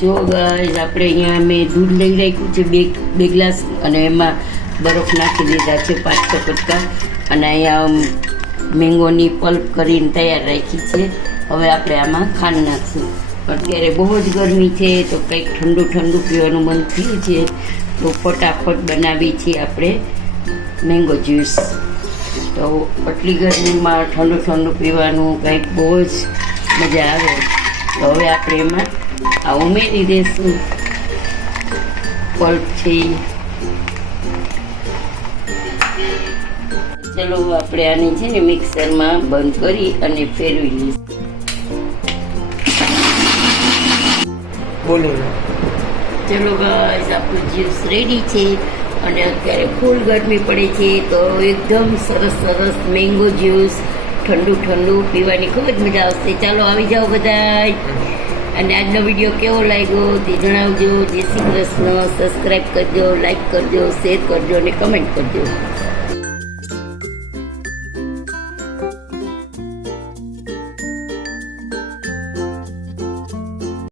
જો ગાઈસ આપણે અહીંયા મેં દૂધ લઈ રાખ્યું છે બે ગ્લાસ અને એમાં બરફ નાખી દીધા છે 5-6 કટકા અને અહીંયા મેંગોની પલ્પ કરીને તૈયાર રાખી છે. હવે આપણે આમાં ખાંડ નાખશું. અત્યારે બહુ જ ગરમી છે તો કંઈક ઠંડુ ઠંડુ પીવાનું મન થયું છે તો ફટાફટ બનાવી છીએ આપણે મેંગો જ્યુસ. તો આટલી ગરમીમાં ઠંડુ ઠંડુ પીવાનું કંઈક બહુ જ મજા આવે. તો હવે આપણે એમાં આ ઉમેરી દઈશું પલ્પ છે. ચલો આપણે આને છે ને મિક્સરમાં બંધ કરી અને ફેરવી લઈશું. બોલો. ચલો ગાઈસ આપણું જ્યુસ રેડી છે અને અત્યારે ફૂલ ગરમી પડે છે તો એકદમ સરસ સરસ મેંગો જ્યુસ ઠંડુ ઠંડુ પીવાની ખૂબ જ મજા આવશે. ચાલો આવી જાઓ બધાય. અને આજનો વિડીયો કેવો લાગ્યો તે જણાવજો. જય શ્રી કૃષ્ણ. સબસ્ક્રાઈબ કરજો, લાઈક કરજો, શેર કરજો અને કમેન્ટ કરજો.